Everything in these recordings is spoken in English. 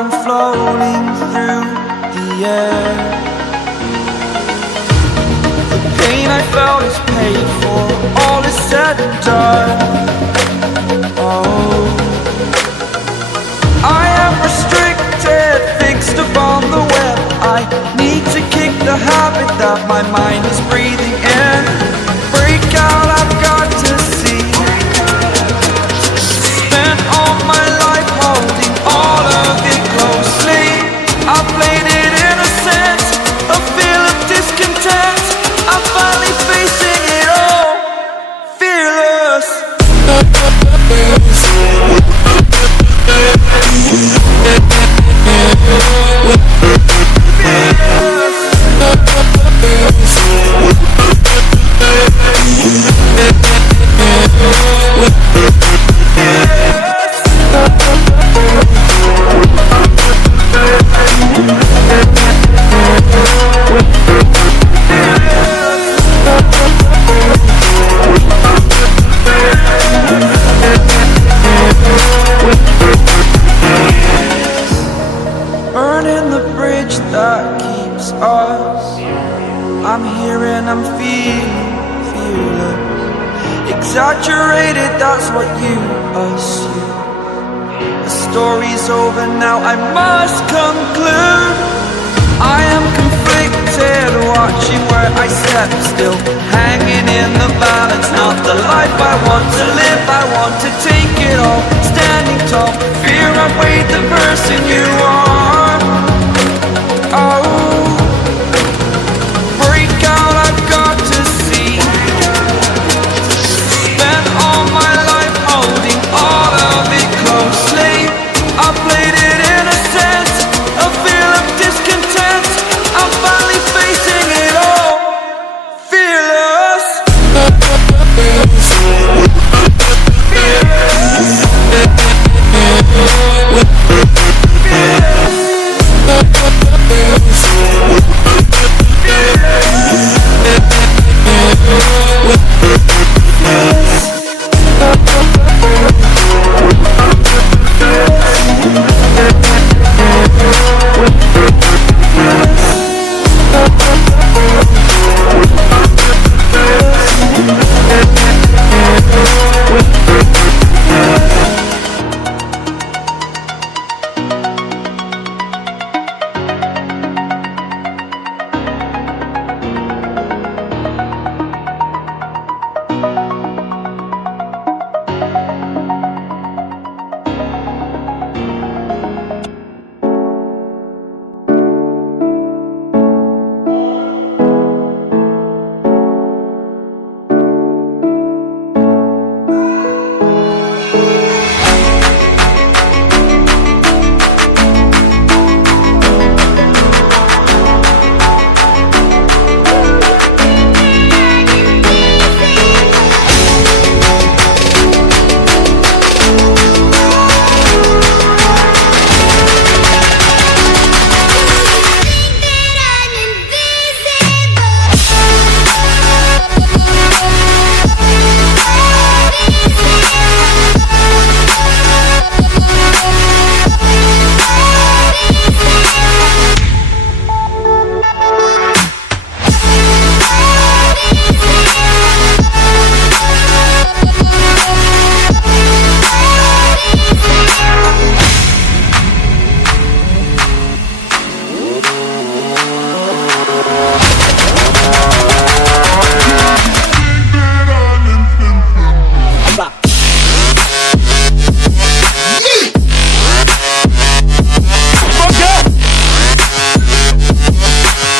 I'm floating through the air. The pain I felt is paid for, all is said and done. Oh, I am restricted, fixed upon the web. I need to kick the habit that my mind is breathing in. Break out, I've got to see. Spent all my life holding all of it closely. I played it innocent, a feel of discontent. I'm finally facing it all, fearless. Burning the bridge that keeps us. I'm here and I'm feeling fearless. Exaggerated, that's what you assume. The story's over now, I must conclude. I am conflicted, watching where I step still, hanging in the balance. Not the life I want to live, I want to take it all. Standing tall, fear I've weighed the person you are. Oh, break out, I've got to see. Spent all my life holding all of it closely. I played it innocent, a feel of discontent. I'm finally facing it all, fearless.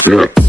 Yeah.